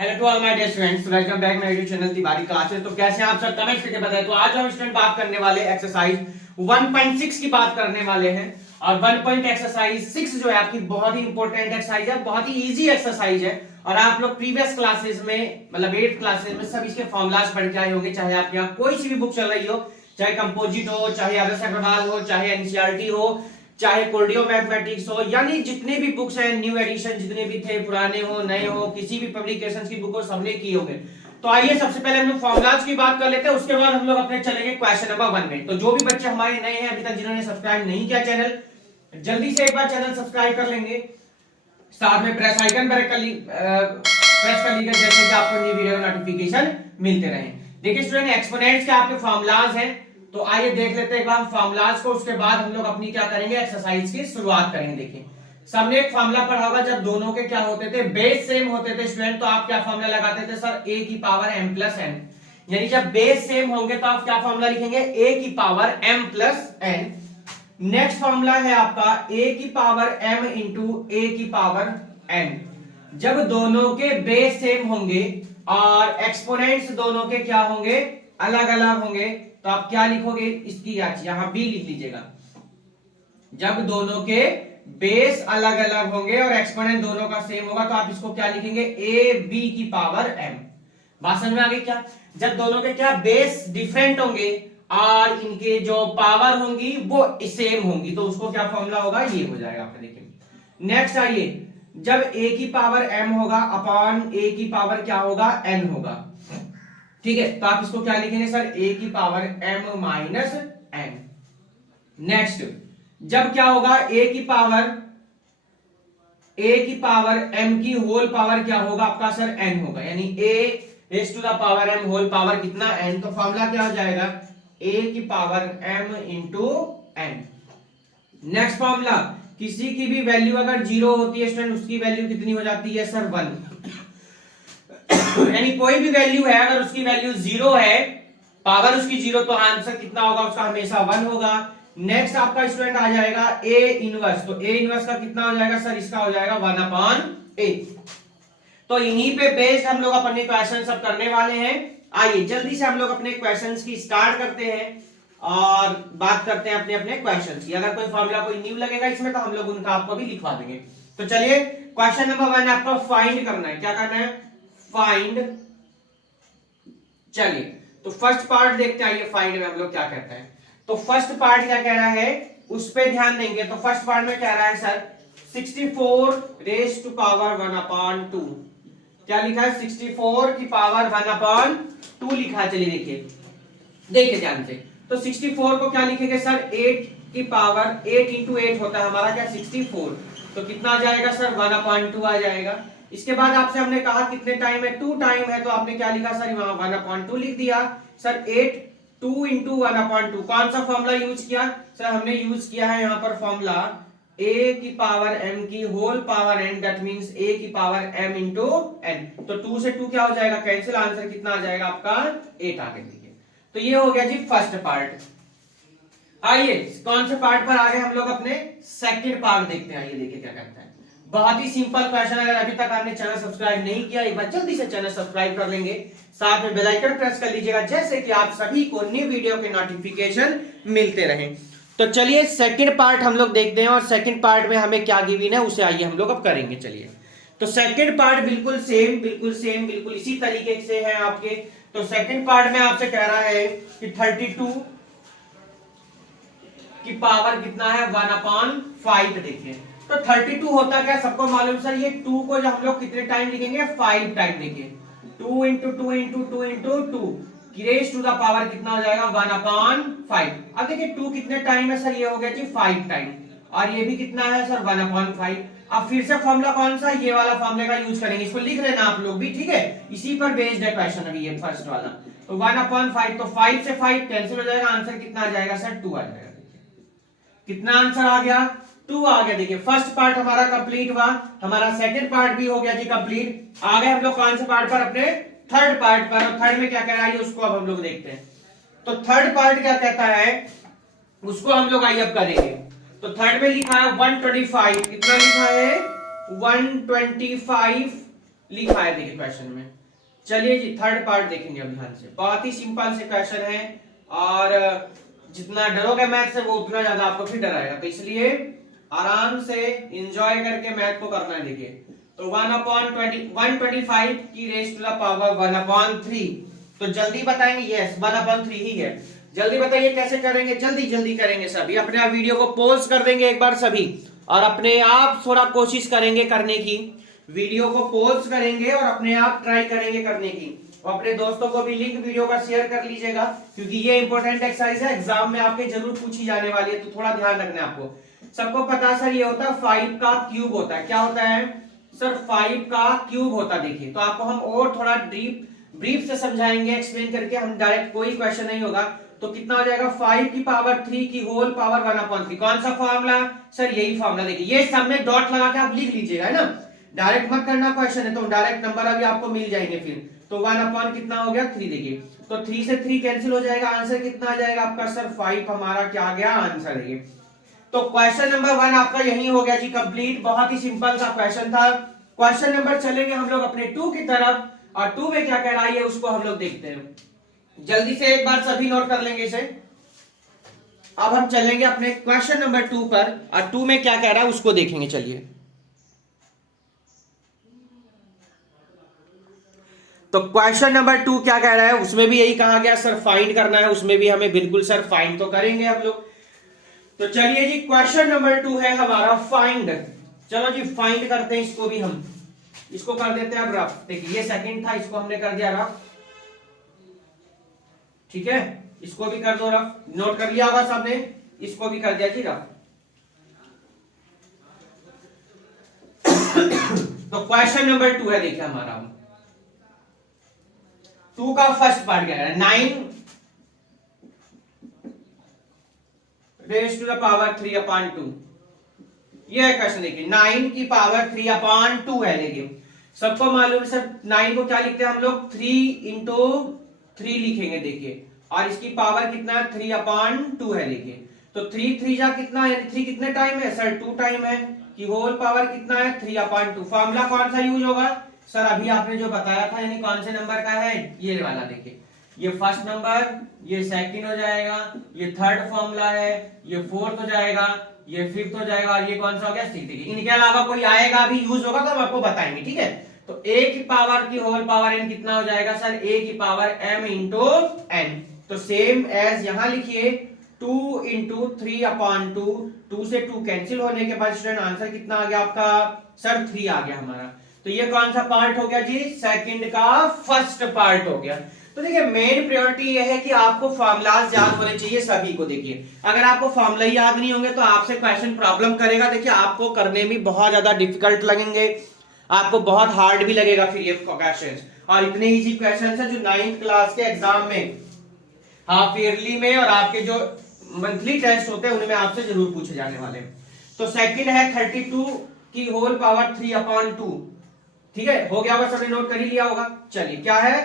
Hello to all my dear students, welcome back my YouTube channel Tiwari classes. तो कैसे हैं आप सब, कमेंट्स करके बताएं। तो आज हम स्टूडेंट बात करने वाले एक्सरसाइज 1.6 की बात करने वाले हैं। और 1.6 जो है आपकी बहुत ही इंपॉर्टेंट एक्सरसाइज है, बहुत ही इजी एक्सरसाइज है। और आप लोग प्रीवियस क्लासेस में मतलब 8th क्लासेस में सब इसके फॉर्मुलाज पढ़ के आए होंगे। चाहे आपके यहाँ कोई सी भी बुक चल रही हो, चाहे कंपोजिट हो, चाहे आदर्श अग्रवाल हो, चाहे एनसीईआरटी हो, चाहे कोर्डियो मैथमेटिक्स हो, यानी जितने भी बुक्स हैं न्यू एडिशन, जितने भी थे पुराने हो नए हो, किसी भी पब्लिकेशंस की बुक हो, सबने की होंगे। तो आइए सबसे पहले हम लोग फॉर्मुलाज की बात कर लेते हैं, उसके बाद हम लोग अपने चलेंगे क्वेश्चन नंबर 1 में। तो जो भी बच्चे हमारे नए हैं अभी तक जिन्होंने सब्सक्राइब नहीं किया चैनल, जल्दी से एक बार चैनल सब्सक्राइब कर लेंगे, साथ में प्रेस आइकन पर प्रेस कर लीजिए, जैसे कि आपको नई वीडियो नोटिफिकेशन मिलते रहे। देखिए स्टूडेंट, एक्सपोनेंट्स के आपके फॉर्मुलाज हैं, तो आइए देख लेते हैं एक बार फॉर्मुलाज को, उसके बाद हम लोग अपनी क्या करेंगे, एक्सरसाइज की शुरुआत करेंगे। देखिए सबने एक फॉर्मूला पढ़ा होगा, जब दोनों के क्या होते थे, बेस सेम होते थे स्टूडेंट, तो आप क्या फॉर्मूला लगाते थे सर, a की पावर m प्लस n। यानी जब बेस सेम होंगे तो आप क्या फॉर्मूला लिखेंगे, a की power m plus n। Next formula है आपका a की पावर m इंटू a की पावर n। जब दोनों के बेस सेम होंगे और एक्सपोनेंट्स दोनों के क्या होंगे, अलग अलग होंगे, तो आप क्या लिखोगे, इसकी यहां b लिख लीजिएगा। जब दोनों के बेस अलग अलग होंगे और एक्सपोनेंट दोनों का सेम होगा तो आप इसको क्या लिखेंगे, a b की पावर m। बात समझ में आ गई क्या? जब दोनों के क्या बेस डिफरेंट होंगे और इनके जो पावर होंगी वो सेम होंगी, तो उसको क्या फॉर्मूला होगा, ये हो जाएगा आपका। देखिए नेक्स्ट आइए, जब a की पावर m होगा अपॉन a की पावर क्या होगा, n होगा, ठीक है, तो आप इसको क्या लिखेंगे सर, a की power m minus n। Next जब क्या होगा, a की पावर m की होल पावर क्या होगा आपका सर, n होगा, यानी a raise to the power m whole power कितना, n। तो फॉर्मूला क्या हो जाएगा, a की power m into n। Next formula, किसी की भी वैल्यू अगर 0 होती है स्टूडेंट, उसकी वैल्यू कितनी हो जाती है सर, 1। यानी कोई भी वैल्यू है, अगर उसकी वैल्यू 0 है, पावर उसकी 0, तो आंसर कितना होगा उसका, हमेशा 1 होगा। नेक्स्ट आपका स्टूडेंट आ जाएगा a इनवर्स, तो a इनवर्स का कितना हो जाएगा सर, इसका हो जाएगा 1 अपॉन a। तो इन्हीं पे बेस्ड हम लोग अपने क्वेश्चन सब करने वाले हैं। आइए जल्दी से हम लोग अपने क्वेश्चंस की स्टार्ट करते हैं और बात करते हैं अपने अपने क्वेश्चंस की। अगर कोई फॉर्मूला कोई न्यू लगेगा इसमें तो हम लोग उनका आपको भी लिखवा देंगे। तो चलिए क्वेश्चन नंबर 1 आपको फाइंड करना है, क्या करना है, फाइंड। चलिए तो फर्स्ट पार्ट देखते हैं, आइए फाइंड में हम लोग क्या कहते हैं। तो फर्स्ट पार्ट क्या कह रहा है, उस पे ध्यान देंगे। तो फर्स्ट पार्ट में कह रहा है sir 64 raise to power 1 upon 2। क्या लिखा है, 64 की पावर 1 अपॉन 2 लिखा है। चलिए देखिए ध्यान से, तो 64 को क्या लिखेंगे सर, 8 की पावर 8 इंटू 8 होता है हमारा क्या, 64, तो कितना आ जाएगा सर, 1 अपॉन 2 आ जाएगा। इसके बाद आपसे हमने कहा कितने टाइम है, 2 टाइम है, तो आपने क्या लिखा सर, वहां 1 अपॉन 2 लिख दिया। सर 8 2 इंटू 1 अपॉन 2, कौन सा फॉर्मूला यूज किया सर, हमने यूज किया है यहाँ पर फॉर्मूला a की पावर m की whole power n, that means a की पावर m इंटू n। तो 2 से 2 क्या हो जाएगा, कैंसिल, आंसर कितना आ जाएगा आपका 8 आगे। देखिए तो ये हो गया जी फर्स्ट पार्ट। आइए कौन से पार्ट पर आ गए हम लोग, अपने सेकंड पार्ट देखते हैं। आइए देखिए क्या करता है, बहुत ही सिंपल क्वेश्चन। अगर अभी तक आपने चैनल सब्सक्राइब नहीं किया, एक बार जल्दी से चैनल सब्सक्राइब कर लेंगे, साथ में बेल आइकन प्रेस कर लीजिएगा, जैसे कि आप सभी को न्यू वीडियो के नोटिफिकेशन मिलते रहें। तो चलिए सेकंड पार्ट हम लोग देखते हैं, और सेकंड पार्ट में हमें क्या गिवन है उसे आइए हम लोग अब करेंगे। चलिए तो सेकंड पार्ट बिल्कुल सेम बिल्कुल इसी तरीके से है आपके। तो सेकंड पार्ट में आपसे कह रहा है कि 32 की पावर कितना है, 1 अपॉन 5। देखिए तो 32 होता क्या, सबको मालूम सर, ये 2 को जब हम लोग कितने टाइम लिखेंगे, 5 टाइम। देखिए 2 इंटू 2 इंटू 2 इंटू 2 की रेज टू द पावर कितना हो जाएगा, 1 अपॉन 5। अब देखिए 2 कितने टाइम है सर, ये हो गया जी 5 टाइम, और ये भी कितना है सर, 1 अपॉन 5। अब फिर से फॉर्मूला कौन सा, ये वाला फॉर्मूले का यूज करेंगे, इसको लिख लेना आप लोग भी, ठीक है, इसी पर बेस्ड है क्वेश्चन अभी ये फर्स्ट वाला। तो 1 अपॉन 5, तो 5 से 5 कैंसिल हो जाएगा, आंसर कितना आ जाएगा सर, 2 आ जाएगा। कितना आंसर आ गया, 2 आ गया। देखिए फर्स्ट पार्ट हमारा कंप्लीट हुआ, हमारा सेकंड पार्ट भी हो गया जी कंप्लीट। आ गए हम लोग कौन से पार्ट पर, अपने थर्ड पार्ट पर। और थर्ड में क्या कह रहा है उसको अब हम लोग देखते हैं। तो थर्ड पार्ट क्या कहता है उसको हम लोग आइए अब करेंगे। तो थर्ड में लिखा है 125, कितना लिखा है, 125 लिखा है देखिए क्वेश्चन में। चलिए जी थर्ड पार्ट देखेंगे अब ध्यान से। बहुत ही सिंपल से क्वेश्चन है और जितना डरोगे मैथ से वो उतना ज्यादा आपको फिर डराएगा, तो इसलिए आराम से इंजॉय करके मैथ को करना है। देखिए तो 1/25 की रेज टू द पावर 1/3, तो जल्दी बताएंगे। यस 1/3 ही है। जल्दी बताइए कैसे करेंगे, जल्दी जल्दी करेंगे सभी। अपने आप वीडियो को पॉज कर देंगे एक बार सभी और अपने आप थोड़ा कोशिश करेंगे करने की। वीडियो को पॉज करेंगे और अपने आप ट्राई करेंगे करने की। और अपने दोस्तों को भी लिंक वीडियो का शेयर कर लीजिएगा, क्योंकि ये इंपॉर्टेंट एक्सरसाइज है, एग्जाम में आपके जरूर पूछी जाने वाली है, तो थोड़ा ध्यान रखना है आपको। सबको पता सर ये होता है 5 का क्यूब होता है। क्या होता है सर? 5 का क्यूब होता है। देखिए तो आपको हम और थोड़ा ब्रीफ से समझाएंगे, एक्सप्लेन करके। हम डायरेक्ट कोई क्वेश्चन नहीं होगा। तो कितना हो जाएगा? 5 की पावर 3 की होल पावर 1/3। कौन सा फॉर्मूला सर? यही फॉर्मूला। देखिए ये सब में डॉट लगा के आप लिख लीजिएगा, है ना, डायरेक्ट मत करना क्वेश्चन है, तो डायरेक्ट नंबर अभी आपको मिल जाएंगे फिर। तो 1/, कितना हो गया 3। देखिए तो 3 से 3 कैंसिल हो जाएगा, आंसर कितना आ जाएगा आपका सर? 5 हमारा क्या आ गया आंसर है। तो क्वेश्चन नंबर 1 आपका यही हो गया जी कंप्लीट। बहुत ही सिंपल सा क्वेश्चन था। क्वेश्चन नंबर चलेंगे हम लोग अपने 2 की तरफ, और 2 में क्या कह रहा है उसको हम लोग देखते हैं। जल्दी से एक बार सभी नोट कर लेंगे इसे। अब हम चलेंगे अपने क्वेश्चन नंबर 2 पर, और 2 में क्या कह रहा है उसको देखेंगे। चलिए तो क्वेश्चन नंबर 2 क्या कह रहा है, उसमें भी यही कहा गया सर फाइंड करना है। उसमें भी हमें बिल्कुल सर फाइंड तो करेंगे हम लोग। तो चलिए जी क्वेश्चन नंबर 2 है हमारा फाइंड। चलो जी फाइंड करते हैं इसको भी। हम इसको कर देते हैं अब रफ। देखिए ये सेकंड था, इसको हमने कर दिया रफ। ठीक है, इसको भी कर दो रफ। नोट कर लिया होगा सबने, इसको भी कर दिया जी रफ। तो क्वेश्चन नंबर 2 है देखिए हमारा। 2 का फर्स्ट पार्ट क्या है? 9 रेज टू द पावर 3/2। ये है क्वेश्चन। देखिए 9 की पावर 3/2 है। देखिए सबको मालूम है सर 9 को क्या लिखते हैं हम लोग? 3 लिखेंगे। देखिए और इसकी पावर कितना है? 3/2 है। देखिए तो 3 जा कितना है? 3 कितने टाइम है सर? 2 टाइम है। कि होल पावर कितना है? 3/2। फॉर्मूला कौन सा यूज होगा सर? अभी आपने जो बताया था, यानी कौन से नंबर का है? ये वाला। देखिए ये फर्स्ट नंबर, ये सेकंड हो जाएगा, ये थर्ड फॉर्मूला है, ये फोर्थ हो जाएगा, ये फिफ्थ हो जाएगा, और ये कौन सा हो गया? सिक्स्थ। इनके अलावा कोई आएगा भी यूज होगा तो हम आपको बताएंगे। ठीक है, तो a की पावर की होल पावर n कितना हो जाएगा सर? a की पावर m इंटू n। तो सेम एज यहां लिखिए 2 इंटू 3/2। 2 से 2 कैंसिल होने के बाद स्टूडेंट आंसर कितना आ गया आपका सर? 3 आ गया हमारा। तो ये कौन सा पार्ट हो गया जी? सेकंड का फर्स्ट पार्ट हो गया। तो देखिए मेन प्रायोरिटी ये है कि आपको फॉर्मूलाज याद होने चाहिए सभी को। देखिए अगर आपको फॉर्मूला याद नहीं होंगे तो आपसे क्वेश्चन प्रॉब्लम करेगा। देखिए आपको करने में बहुत ज्यादा डिफिकल्ट लगेंगे, आपको बहुत हार्ड भी लगेगा फिर ये क्वेश्चंस। और इतने इजी क्वेश्चंस है जो 9th क्लास के एग्जाम में, हाफ ईयरली में और आपके जो मंथली टेस्ट होते हैं उनमें आपसे जरूर पूछे जाने वाले। तो सेकंड है 32 की होल पावर 3/2। ठीक है, हो गया होगा, सबने नोट कर ही लिया होगा। चलिए क्या है?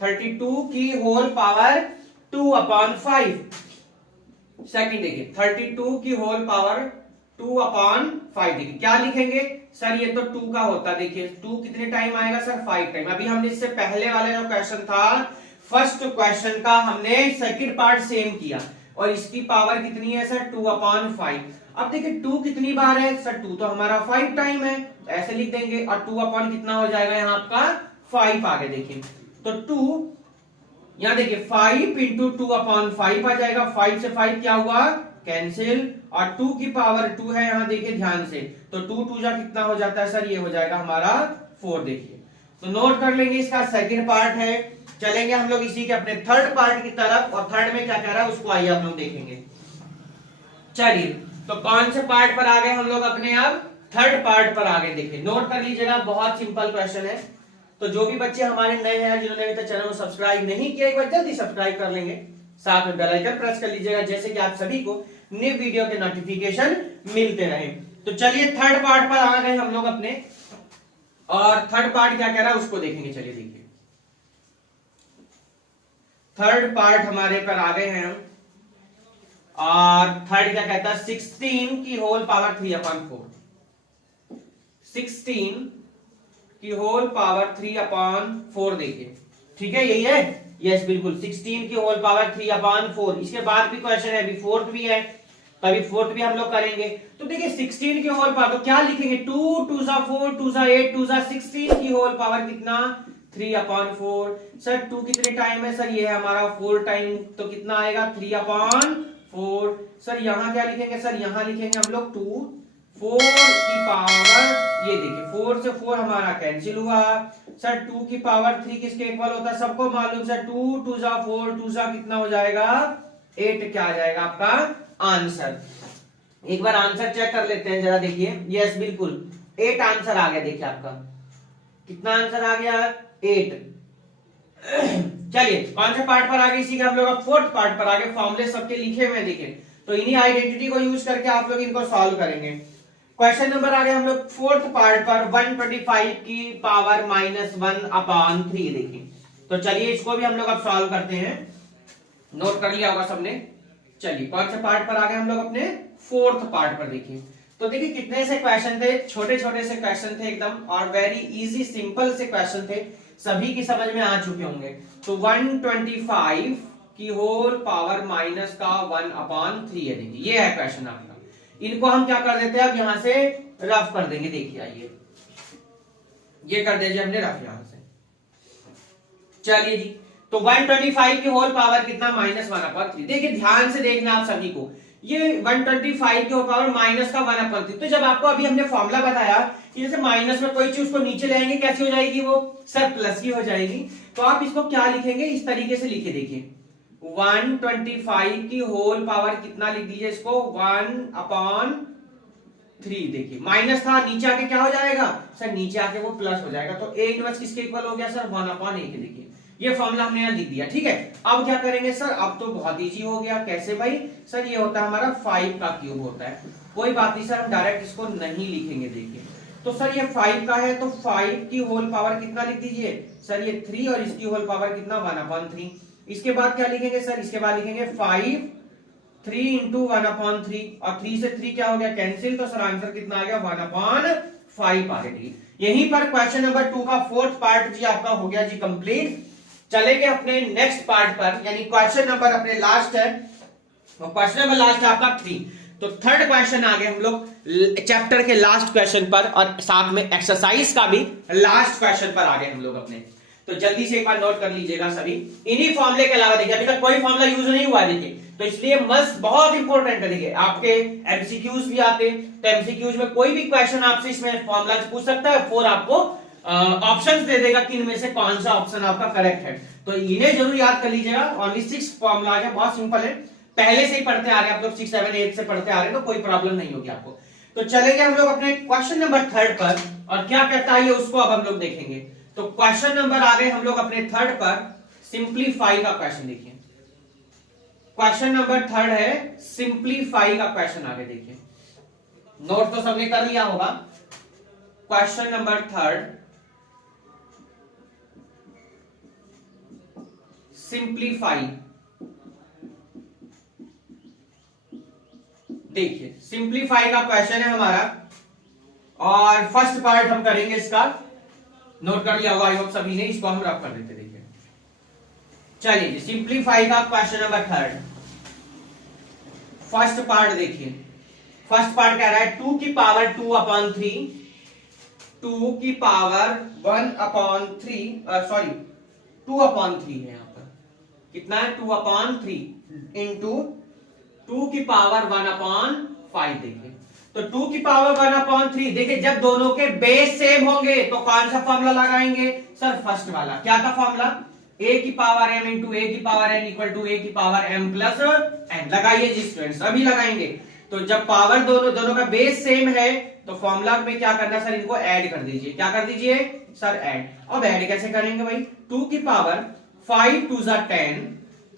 32 की होल पावर 2/5। सेकंड देखिए 32 की होल पावर 2/5। देखिए क्या लिखेंगे सर? ये तो 2 का होता। देखिए 2 कितने टाइम आएगा सर? 5 टाइम। अभी हमने इससे पहले वाला जो क्वेश्चन था, फर्स्ट क्वेश्चन का, हमने सेकंड पार्ट सेम किया, और इसकी पावर कितनी है सर? 2/5। अब देखिए 2 कितनी बार है सर? 2 तो हमारा 5 टाइम है, ऐसे लिख देंगे। और 2 कितना हो जाएगा यहाँ आपका? 5 आगे। देखिए तो 2 यहां देखिए 5 इंटू 2/5 आ जाएगा। 5 से 5 क्या हुआ? कैंसिल। और 2 की पावर 2 है यहाँ, देखिए ध्यान से। तो 2 जा कितना हो जाता है सर? ये हो जाएगा हमारा 4। देखिए तो नोट कर लेंगे, इसका सेकंड पार्ट है। चलेंगे हम लोग इसी के अपने थर्ड पार्ट की तरफ, और थर्ड में क्या कह रहा है उसको आइए हम लोग देखेंगे। चलिए तो कौन से पार्ट पर आ गए हम लोग अपने? अब थर्ड पार्ट पर आ गए। देखिए नोट कर लीजिएगा, बहुत सिंपल क्वेश्चन है। तो जो भी बच्चे हमारे नए हैं, जिन्होंने अभी तक चैनल को सब्सक्राइब नहीं किया, एक बार जल्दी सब्सक्राइब कर लेंगे, साथ में बेल आइकन प्रेस कर लीजिएगा, जैसे कि आप सभी को न्यू वीडियो के नोटिफिकेशन मिलते रहे। तो चलिए थर्ड पार्ट पर आ गए हम लोग अपने, और थर्ड पार्ट क्या कह रहा है उसको देखेंगे। चलिए देखिए थर्ड पार्ट हमारे पर आ गए हैं हम, और थर्ड क्या कहता है? 16 की होल पावर 3/4। 16 की होल पावर 3/4 देखिए, ठीक है यही है, यस बिल्कुल 16 की होल पावर 3/4। इसके बाद भी क्वेश्चन है, अभी फोर्थ भी है, तभी फोर्थ भी हम लोग करेंगे। तो देखिए 16 की होल पावर तो क्या लिखेंगे, 2 2 जा 4 2 जा 8 2 जा 16 की होल पावर कितना 3/4। सर 2 कितने टाइम है, सर ये है हमारा 4 टाइम, तो कितना आएगा 3/4। सर यहाँ क्या लिखेंगे, सर यहाँ लिखेंगे हम लोग 2 4 की पावर, ये देखिए 4 से 4 हमारा कैंसिल हुआ। सर 2 की पावर 3 किसके इक्वल होता है, सबको मालूम, सर 2 2 जा 4 2 जा कितना हो जाएगा 8, क्या आ जाएगा आपका आंसर। एक बार आंसर चेक कर लेते हैं जरा, देखिए यस बिल्कुल 8 आंसर आ गया। देखिए आपका कितना आंसर आ गया 8। चलिए कौन से पार्ट पर आगे, इसी के हम लोग फोर्थ पार्ट पर आगे, फॉर्मूले सबके लिखे हुए देखिए, तो इन्हीं आइडेंटिटी को यूज करके आप लोग इनको सॉल्व करेंगे। क्वेश्चन नंबर आ गया हम लोग फोर्थ पार्ट पर 125 की पावर -1/3 देखिए। तो चलिए इसको भी हम लोग अब सॉल्व करते हैं, नोट कर लिया होगा सबने। चलिए कौन से पार्ट पर आ गए हम लोग, अपने फोर्थ पार्ट पर देखिए। तो देखिए कितने से क्वेश्चन थे, छोटे छोटे से क्वेश्चन थे एकदम, और वेरी इजी सिंपल से क्वेश्चन थे, सभी की समझ में आ चुके होंगे। तो 125 की होल पावर माइनस का 1/3 है, देखिए ये है क्वेश्चन आपका। इनको हम क्या कर देते हैं, अब यहां से रफ कर देंगे, देखिए आइए ये कर दीजिए हमने रफ यहां से। चलिए जी, तो 125 की होल पावर कितना -1/3। देखिए ध्यान से देखना आप सभी को, ये 125 की होल पावर माइनस का 1/3। तो जब आपको अभी हमने फॉर्मूला बताया कि जैसे माइनस में कोई चीज को नीचे ले आएंगे कैसी हो जाएगी, वो सर प्लस की हो जाएगी। तो आप इसको क्या लिखेंगे, इस तरीके से लिखे, देखिए 125 की होल पावर कितना लिख दीजिए इसको 1/3। देखिए माइनस था, नीचे आके क्या हो जाएगा सर, नीचे आके वो प्लस हो जाएगा। तो a इनवर्स किसके इक्वल हो गया सर 1/8। देखिए ये फॉर्मूला हमने यहां लिख दिया, ठीक है। अब क्या करेंगे सर, अब तो बहुत इजी हो गया। कैसे भाई, सर ये होता है हमारा 5 का क्यूब होता है, कोई बात नहीं सर हम डायरेक्ट इसको नहीं लिखेंगे। देखिए तो सर ये 5 का है, तो 5 की होल पावर कितना लिख दीजिए सर, ये 3, और इसकी होल पावर कितना 1/3। इसके बाद क्या लिखेंगे सर, इसके बाद लिखेंगे 5 3 इंटू 1/3, और 3 से 3 क्या हो गया कैंसिल, तो सर आंसर कितना आ गया 1/5 आ गया। यहीं पर क्वेश्चन नंबर 2 का फोर्थ पार्ट जी आपका हो गया जी कंप्लीट। चलेंगे अपने नेक्स्ट पार्ट पर, यानी क्वेश्चन नंबर अपने लास्ट है, क्वेश्चन नंबर लास्ट है आपका 3। तो थर्ड क्वेश्चन आ गए हम लोग चैप्टर के लास्ट क्वेश्चन पर, और साथ में एक्सरसाइज का भी लास्ट क्वेश्चन पर आ गए हम लोग अपने। तो जल्दी से एक बार नोट कर लीजिएगा सभी। इन्हीं फॉर्मूले के अलावा देखिए अभी तक कोई फॉर्मूला यूज नहीं हुआ देखिए, तो इसलिए मस्त बहुत इंपॉर्टेंट है। देखिए आपके एमसीक्यूज भी आते, तो एमसीक्यूज में कोई भी क्वेश्चन आपसे इसमें फॉर्मूला पूछ सकता है, 4 आपको ऑप्शंस दे देगा कि इनमें से कौन सा ऑप्शन आपका करेक्ट है। तो इन्हें जरूर याद कर लीजिएगा। ओनली 6 फॉर्मूला है, बहुत सिंपल है, पहले से ही पढ़ते आ रहे हैं आप लोग, 6 7 8 से पढ़ते आ रहे हैं, तो कोई प्रॉब्लम नहीं होगी आपको। तो चलेंगे हम लोग अपने क्वेश्चन नंबर 3 पर, और क्या कहता है उसको अब हम लोग देखेंगे। तो क्वेश्चन नंबर आ गए हम लोग अपने 3 पर, सिंप्लीफाई का क्वेश्चन। देखिए क्वेश्चन नंबर 3 है सिंप्लीफाई का क्वेश्चन, आगे देखिए, नोट तो सबने कर लिया होगा। Question number 3 simplify. देखिए सिंप्लीफाई का क्वेश्चन है हमारा, और फर्स्ट पार्ट हम करेंगे इसका, नोट कर लिया होगा आई होप सभी ने, इसको हम रफ कर देते। देखिए चलिए सिंप्लीफाई का क्वेश्चन नंबर 3 फर्स्ट पार्ट देखिए। फर्स्ट पार्ट कह रहा है 2 की पावर 2/3, 2 की पावर 1/3 सॉरी 2/3 है यहाँ पर, कितना है 2/3 इंटू 2 की पावर 1/5। देखिए तो 2 की पावर 1/3, देखिए जब दोनों के बेस सेम होंगे तो कौन सा फॉर्मूला लगाएंगे सर, फर्स्ट वाला। क्या का फॉर्मूला, a की पावर m इंटू a की power n equal to a की पावर m प्लस n। लगाइए जी स्टूडेंट्स, अभी लगाएंगे। तो जब पावर दोनों का बेस सेम है तो फॉर्मूला में क्या करना सर, इनको ऐड कर दीजिए। क्या कर दीजिए सर, ऐड। अब ऐड कैसे करेंगे भाई, 2 की पावर 5 2 जा 10,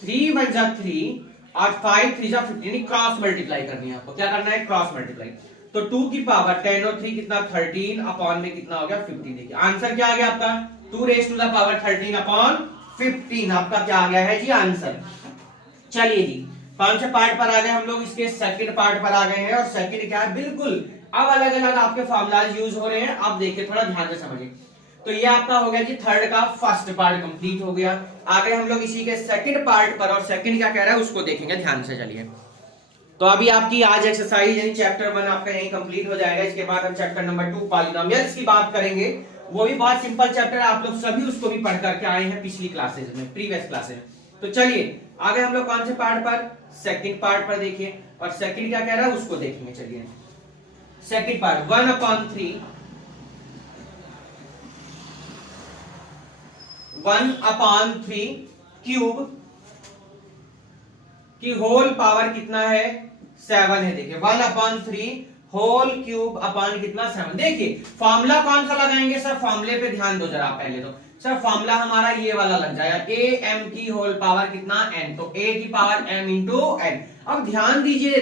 3 1 जा 3, और 5 3 जा 15, यानी क्रॉस मल्टीप्लाई करनी है आपको। क्या करना है, क्रॉस मल्टीप्लाई। तो 2 की पावर 10 और 3 कितना 13 अपॉन में कितना हो गया 15। देखिए आंसर क्या आ गया आपका, 2 raise to the power 13 upon 15 आपका क्या आ गया है जी आंसर। चलिए जी कौन से पार्ट पर आ गए हम लोग, इसके सेकंड पार्ट पर आ गए हैं। और सेकंड क्या है, बिल्कुल अब अलग अलग आपके फॉर्मूलाज यूज हो रहे हैं। अब देखिए थोड़ा ध्यान से समझिए। तो ये आपका हो गया जी थर्ड का फर्स्ट पार्ट कंप्लीट हो गया। आगे हम लोग इसी के सेकंड पार्ट पर, और सेकंड क्या कह रहा है उसको देखेंगे ध्यान से। चलिए, तो अभी आपकी आज एक्सरसाइज यानी चैप्टर 1 आपका यही कंप्लीट हो जाएगा। इसके बाद हम चैप्टर नंबर 2 पॉलिनोमियल्स की बात करेंगे। वो भी बहुत सिंपल चैप्टर है, आप लोग सभी उसको भी पढ़ करके आए हैं पिछली क्लासेस में, प्रीवियस क्लासेस में। तो चलिए आगे हम लोग कौन से पार्ट पर, सेकंड पार्ट पर देखिए, और सेकंड क्या कह रहा है उसको देखेंगे। चलिए सेकंड पार्ट 1/3 क्यूब की होल पावर कितना है 7 है। देखिए 1/3 होल क्यूब अपान कितना 7। देखिए फॉर्मूला कौन सा लगाएंगे सर, फॉर्मूले पे ध्यान दो जरा पहले। तो सर फॉर्मूला हमारा ये वाला लग जाएगा, ए एम की होल पावर कितना n, तो a की पावर m इंटू n। अब ध्यान दीजिए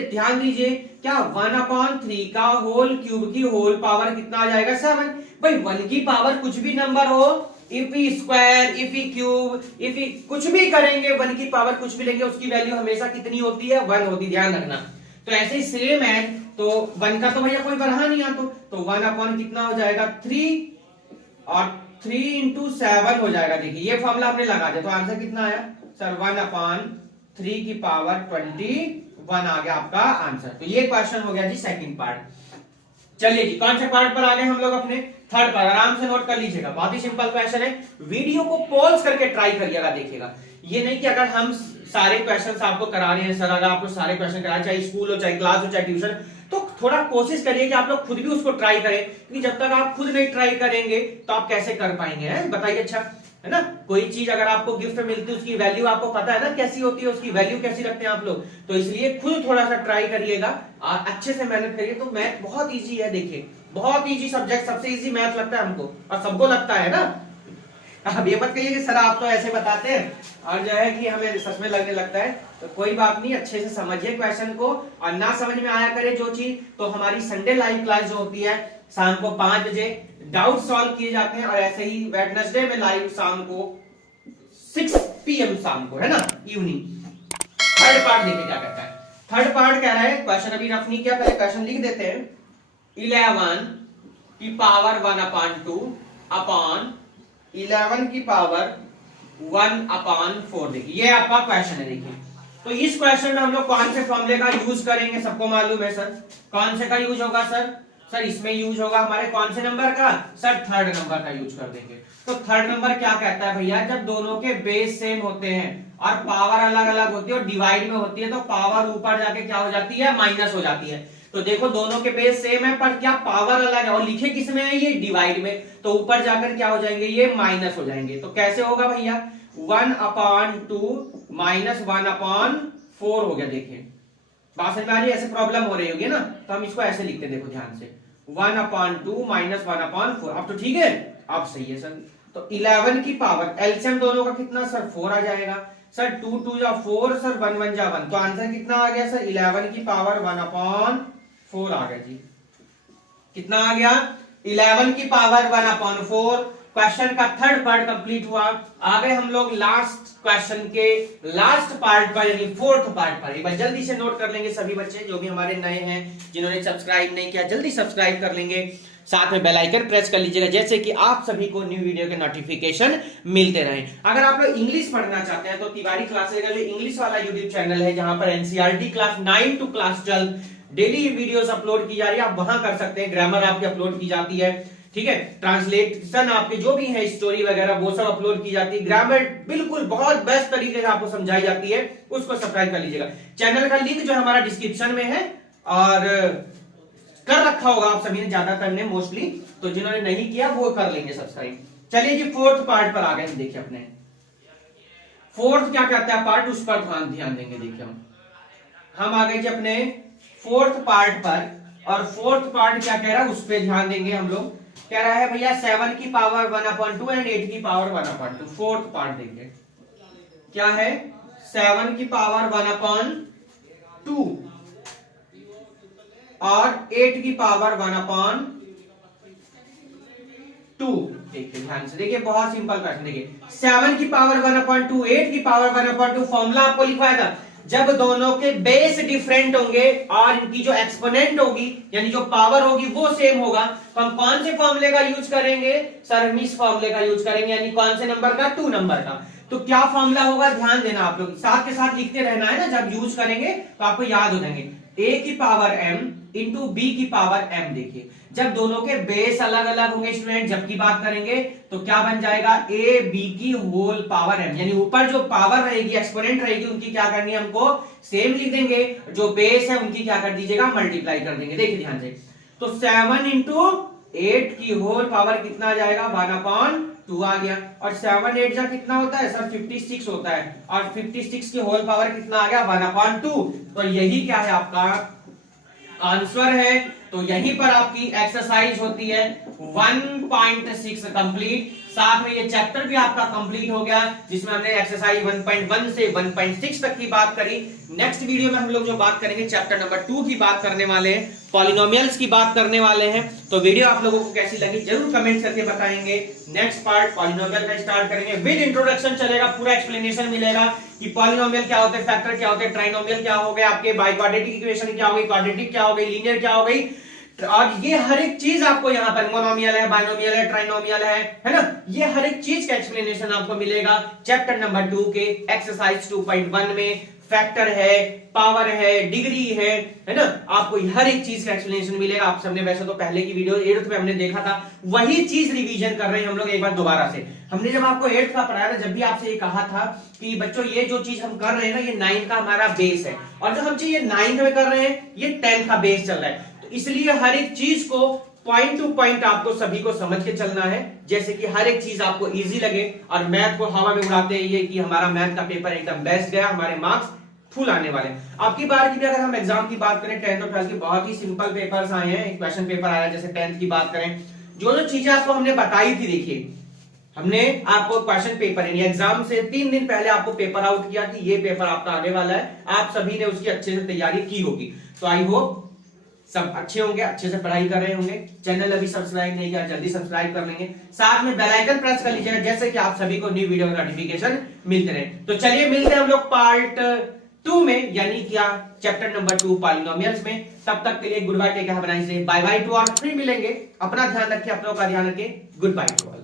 क्या 1/3 का होल क्यूब की होल पावर कितना आ जाएगा 7। भाई 1 की पावर कुछ भी नंबर हो, if E square, if E cube, if E कुछ भी करेंगे, 1 की पावर कुछ भी लेंगे उसकी वैल्यू हमेशा कितनी होती है 1 होती है, ध्यान रखना। तो ऐसे ही सेम है, तो 1 का तो भैया कोई बढ़ा नहीं आता, तो 1 कितना हो जाएगा 3, और 3 इंटू 7 हो जाएगा। देखिए ये फॉर्मूला आपने लगा दिया, तो आंसर कितना आया सर 1/3 की पावर 21 आ गया आपका आंसर। तो ये क्वेश्चन हो गया जी सेकंड पार्ट। चलिए जी कौन से पार्ट पर आ गए हम लोग, अपने थर्ड पार्ट। आराम से नोट कर लीजिएगा, बहुत ही सिंपल क्वेश्चन है, वीडियो को पॉज करके ट्राई करिएगा, देखिएगा। ये नहीं कि अगर हम सारे क्वेश्चंस आपको करा रहे हैं सर, अगर आपको सारे क्वेश्चन कराए, चाहे स्कूल हो, चाहे क्लास हो, चाहे ट्यूशन, तो थोड़ा कोशिश करिए कि आप लोग खुद भी उसको ट्राई करें, क्योंकि जब तक आप खुद नहीं ट्राई करेंगे तो आप कैसे कर पाएंगे, बताइए। अच्छा है ना, कोई चीज अगर आपको गिफ्ट मिलती है उसकी वैल्यू आपको पता है ना कैसी होती है, उसकी वैल्यू कैसी रखते हैं आप लोग, तो इसलिए खुद थोड़ा सा ट्राई करिएगा और अच्छे से मेहनत करिए। तो मैथ बहुत इजी है, देखिए बहुत इजी सब्जेक्ट, सबसे इजी मैथ लगता है हमको, और सबको लगता है ना। अब ये मत कहिए कि सर आप तो ऐसे बताते हैं और जो है कि हमें सच में लगने लगता है, तो कोई बात नहीं, अच्छे से समझिए क्वेश्चन को, और ना समझ में आया करे जो चीज, तो हमारी संडे लाइव क्लास जो होती है शाम को 5 बजे डाउट सॉल्व किए जाते हैं, और ऐसे ही वेडनेसडे में लाइव शाम को 6 PM शाम को, है ना, इवनिंग। थर्ड पार्ट देखिए क्या कहता है। थर्ड पार्ट कह रहा है, क्वेश्चन अभी रफ नहीं किया, पहले क्वेश्चन लिख देते हैं। 11 की पावर 1/2 अपान 11 की पावर 1/4। देखिए ये आपका क्वेश्चन है। देखिए तो इस क्वेश्चन में हम लोग कौन से फॉर्मूले का यूज करेंगे, सबको मालूम है सर, कौन से का यूज होगा सर, सर इसमें यूज होगा हमारे कौन से नंबर का सर, थर्ड नंबर का यूज कर देंगे। तो थर्ड नंबर क्या कहता है भैया, जब दोनों के बेस सेम होते हैं और पावर अलग अलग होती है और डिवाइड में होती है, तो पावर ऊपर जाके क्या हो जाती है, माइनस हो जाती है। तो देखो दोनों के बेस सेम है पर क्या पावर अलग है, और लिखे किस में है, ये डिवाइड में, तो ऊपर जाकर क्या हो जाएंगे, ये माइनस हो जाएंगे। तो कैसे होगा भैया, 1/2 माइनस 1/4 हो गया। देखिए बात समझ में आ रही है, ऐसे प्रॉब्लम हो रही होगी ना, तो हम इसको ऐसे लिखते हैं, देखो ध्यान से, 1/2 माइनस 1/4। अब तो ठीक है, अब सही है सर। तो 11 की पावर, एलसीएम दोनों का कितना सर 4 आ जाएगा सर, 2 2 जा 4 सर, 1 1 जा 1, तो आंसर कितना आ गया सर 11 की पावर 1/4 आ गया जी। कितना आ गया 11 की पावर 1/4। क्वेश्चन का थर्ड पार्ट कंप्लीट हुआ। आगे हम लोग लास्ट क्वेश्चन के लास्ट पार्ट पर यानी फोर्थ पार्ट पर, एक बार जल्दी से नोट कर लेंगे सभी बच्चे जो भी हमारे नए हैं, जिन्होंने सब्सक्राइब नहीं किया जल्दी सब्सक्राइब कर लेंगे, साथ में बेल आइकन प्रेस कर लीजिएगा, जैसे कि आप सभी को न्यू वीडियो के नोटिफिकेशन मिलते रहें। अगर आप लोग इंग्लिश पढ़ना चाहते हैं तो तिवारी क्लासेस का जो इंग्लिश वाला यूट्यूब चैनल है, जहां पर NCERT class 9 to class 12 daily videos upload की जा रही है, आप वहां कर सकते हैं। ग्रामर आपकी अपलोड की जाती है, ठीक है, ट्रांसलेशन आपके जो भी है, स्टोरी वगैरह वो सब अपलोड की जाती है, ग्रामर बिल्कुल बहुत बेस्ट तरीके से आपको समझाई जाती है, उसको सब्सक्राइब कर लीजिएगा। चैनल का लिंक जो हमारा डिस्क्रिप्शन में है, और कर रखा होगा आप सभी ने, ज्यादातर ने मोस्टली, तो जिन्होंने नहीं किया वो कर लेंगे सब्सक्राइब। चलिए जी फोर्थ पार्ट पर आ गए, देखिए अपने फोर्थ क्या कहता है पार्ट, उस पर ध्यान देंगे। देखिए हम आ गए जी अपने फोर्थ पार्ट पर, और फोर्थ पार्ट क्या कह रहा है उस पर ध्यान देंगे हम लोग। कह रहा है भैया 7 की पावर 1/2 एंड 8 की पावर 1/2। फोर्थ पार्ट देखिए क्या है, 7 की पावर 1/2 और 8 की पावर 1/2। देखिए ध्यान से, देखिए बहुत सिंपल क्वेश्चन। देखिए 7 की पावर 1/2, 8 की पावर 1/2, फॉर्मूला आपको लिखवाया था, जब दोनों के बेस डिफरेंट होंगे और इनकी जो एक्सपोनेंट होगी यानी जो पावर होगी वो सेम होगा, तो हम कौन से फॉर्मूले का यूज करेंगे सर? हम इस फॉर्मूले का यूज करेंगे, यानी कौन से नंबर का? 2 नंबर का। तो क्या फॉर्मूला होगा, ध्यान देना आप लोग, साथ के साथ लिखते रहना है ना, जब यूज करेंगे तो आपको याद हो जाएंगे। a की पावर m इंटू बी की पावर m। देखिए जब दोनों के बेस अलग अलग होंगे स्टूडेंट, जब की बात करेंगे तो क्या बन जाएगा? a b की होल पावर m, यानी ऊपर जो पावर रहेगी एक्सपोनेंट रहेगी उनकी क्या करनी है हमको? सेम लिख देंगे, जो बेस है उनकी क्या कर दीजिएगा? मल्टीप्लाई कर देंगे। देखिए ध्यान से, तो 7 इंटू 8 की होल पावर कितना आ जाएगा? 1/2 आ गया। और 7 8 जा कितना होता है सर? 56 होता है, और 56 की होल पावर कितना आ गया? 1/2। तो यही क्या है? आपका आंसर है। तो यहीं पर आपकी एक्सरसाइज होती है 1.6 कंप्लीट। साथ में ये चैप्टर भी आपका कंप्लीट हो गया, जिसमें हमने एक्सरसाइज 1.1 से 1.6 तक की बात करी। नेक्स्ट वीडियो में हम लोग जो बात करेंगे चैप्टर नंबर 2 की बात करने वाले हैं, पॉलिनोमियल्स की बात करने वाले हैं। तो वीडियो आप लोगों को कैसी लगी जरूर कमेंट करके बताएंगे। नेक्स्ट पार्ट पॉलिनोमियल का स्टार्ट करेंगे, विद इंट्रोडक्शन चलेगा, पूरा एक्सप्लेनेशन मिलेगा कि पॉलिनोमियल क्या होते हैं, फैक्टर क्या होते हैं, ट्राइनोमियल क्या हो गए, आपके बाइक्वाड्रेटिक इक्वेशन क्या हो गई, क्वाड्रेटिक क्या हो गई, लीनियर क्या हो गई, और ये हर एक चीज आपको यहाँ पर मोनोमियल है, बाइनोमियल है, ट्राइनोमियल है ना, ये हर एक चीज का एक्सप्लेनेशन आपको मिलेगा चैप्टर नंबर 2 के एक्सरसाइज 2.1 में। फैक्टर है, पावर है, डिग्री है ना, आपको हर एक चीज का एक्सप्लेनेशन मिलेगा। आप सबने वैसे तो पहले की वीडियो 8th में हमने देखा था, वही चीज रिवीजन कर रहे हैं हम लोग एक बार दोबारा से। हमने जब आपको 8th का पढ़ाया था, जब भी आपसे ये कहा था कि बच्चों ये जो चीज हम कर रहे हैं ना, ये 9th का हमारा बेस है, और जो हम चीज ये 9th में कर रहे हैं ये 10th का बेस चल रहा है। इसलिए हर एक चीज को पॉइंट टू पॉइंट आपको सभी को समझ के चलना है, जैसे कि हर एक चीज आपको इजी लगे, और मैथ को हवा में उड़ाते हैं ये कि हमारा मैथ का पेपर एकदम बेस्ट गया, हमारे मार्क्स फुल आने वाले। आपकी बार की भी अगर हम एग्जाम की बात करें, 10th और 12th के बहुत ही सिंपल पेपर्स आए हैं, एक क्वेश्चन पेपर आया है। जैसे 10th की बात करें, जो चीजें आपको हमने बताई थी, देखिए हमने आपको क्वेश्चन पेपर यानी एग्जाम से 3 दिन पहले आपको पेपर आउट किया कि ये पेपर आपका आने वाला है, आप सभी ने उसकी अच्छे से तैयारी की होगी। तो आई होप सब अच्छे होंगे, अच्छे से पढ़ाई कर रहे होंगे। चैनल अभी सब्सक्राइब नहीं किया, जल्दी सब्सक्राइब कर लेंगे, साथ में बेल आइकन प्रेस कर लीजिएगा, जैसे कि आप सभी को न्यू वीडियो का नोटिफिकेशन मिलते रहे। तो चलिए मिलते हैं हम लोग पार्ट 2 में, यानी क्या चैप्टर नंबर 2 पॉलिनोमियल्स में। तब तक के लिए good bye, take care, have a nice day, bye bye to all. फिर मिलेंगे, अपना ध्यान रखिए, अपनों का ध्यान रखिए, गुड बाय टू ऑल।